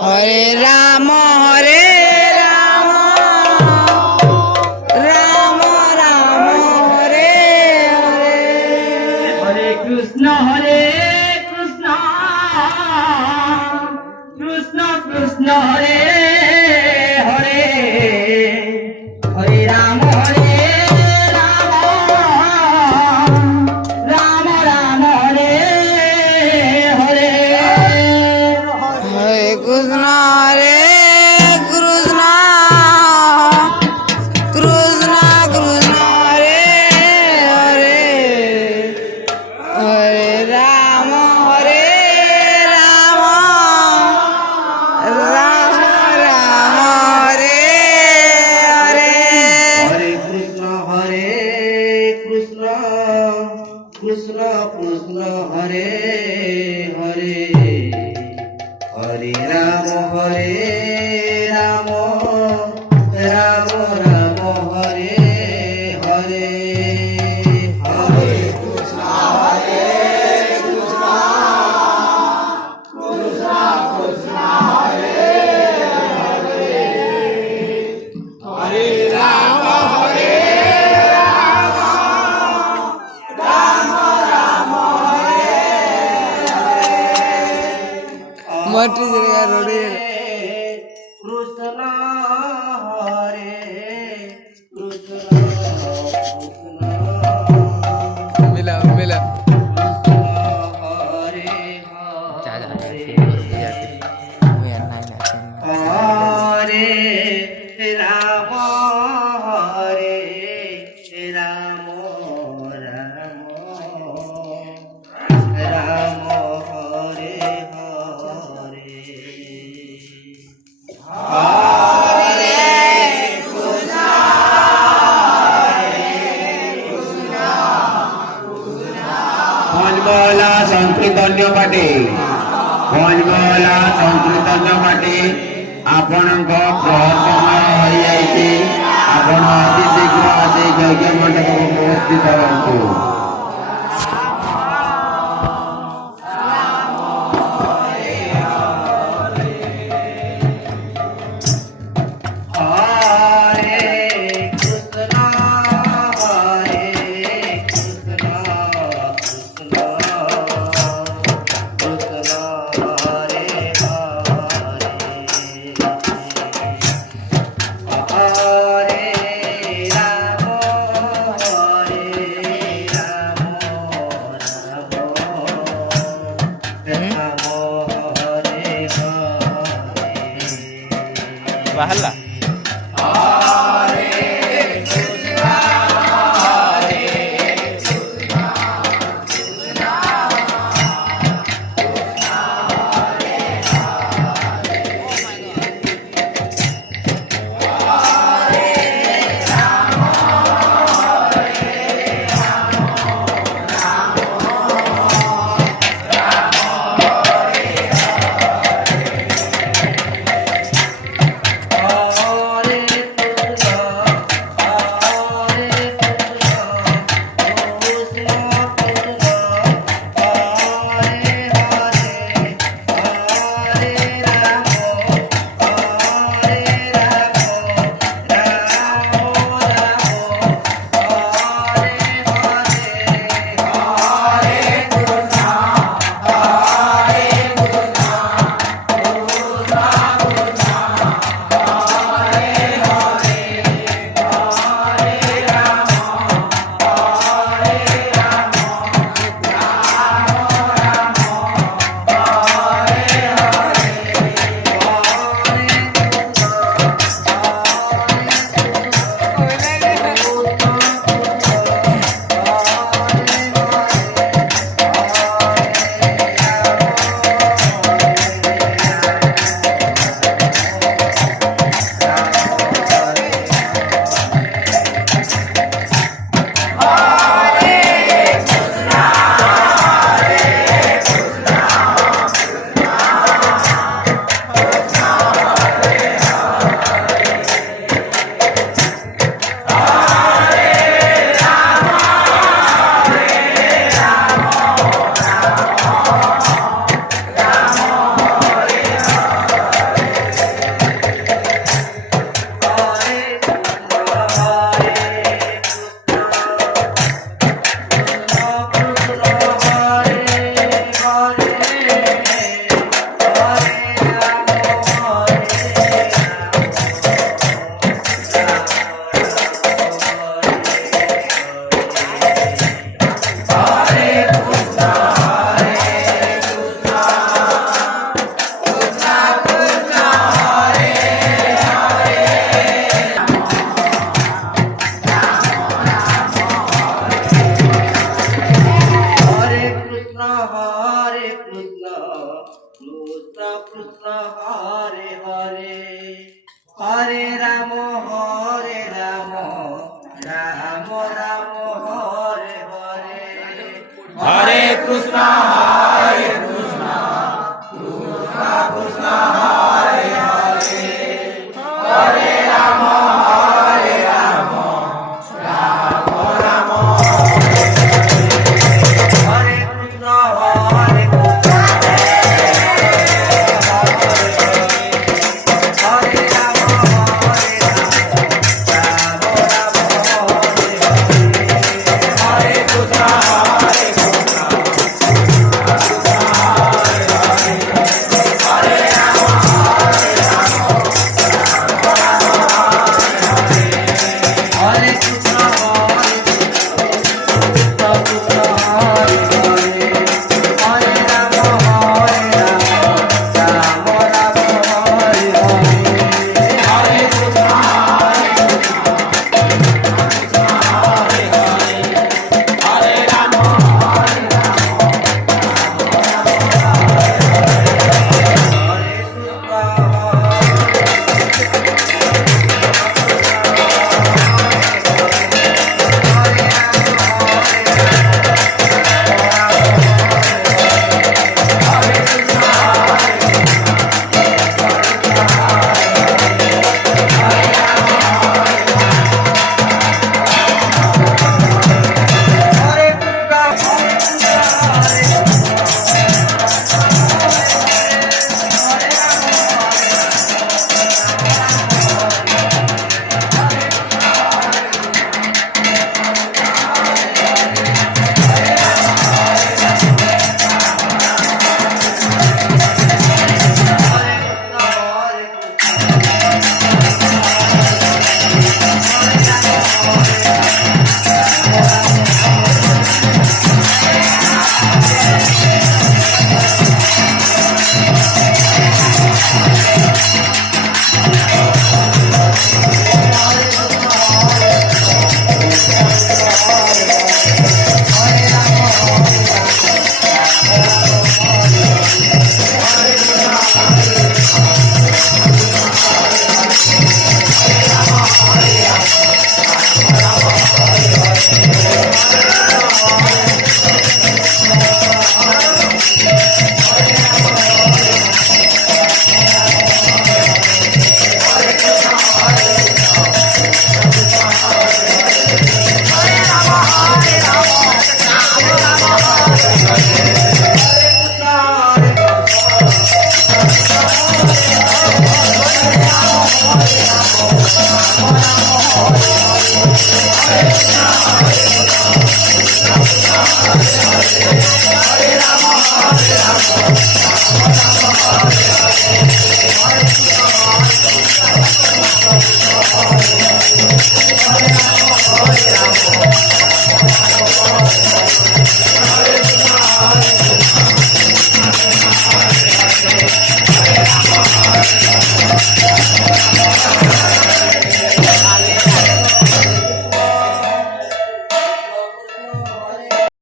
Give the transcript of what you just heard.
हरे राम राम राम हरे हरे हरे कृष्ण कृष्ण कृष्ण हरे हरे हरे राम राम राम हरे हरे हरे कृष्ण कृष्ण कृष्ण कृष्ण हरे हरे हरे राम राम राम हरे हरे हरे कृष्ण कृष्ण कृष्ण हरे हरे हरे राम राम राम हरे हरे हरे मटी जगह रोडे कृष्ण हरे कृष्ण कृष्ण मिला मिला हरे हरे राम राम हरे ଭଞ୍ଜମହଲା ସଂକୀର୍ତ୍ତନ୍ୟ ପାଟି ଭଞ୍ଜମହଲା ସଂକୀର୍ତ୍ତନ୍ୟ ପାଟି ଆପଣଙ୍କ ପ୍ରହର ସମୟ ହୋଇଯାଇଛି। ଆପଣ ଅତି ଶୀଘ୍ର ଆସି ଯଜ୍ଞ ମଣ୍ଡପକୁ ଉପସ୍ଥିତ ହୁଅନ୍ତୁ। ବାହାରିଲା হরে রাম রাম রাম হরে হরে হরে কৃষ্ণ হরে কৃষ্ণ কৃষ্ণ কৃষ্ণ হরে হরে হরে রাম রাম রাম হরে কৃষ্ণ হরে কৃষ্ণ হরে রাম রাম রাম হরে হরে কৃষ্ণ হরে কৃষ্ণ হরে রাম হরে কৃষ্ণ হরে কৃষ্ণ কৃষ্ণ হরে হরে হরে রাম রাম রাম হরে হরে হরে কৃষ্ণ হরে কৃষ্ণ হরে হরে হরে রাম Hare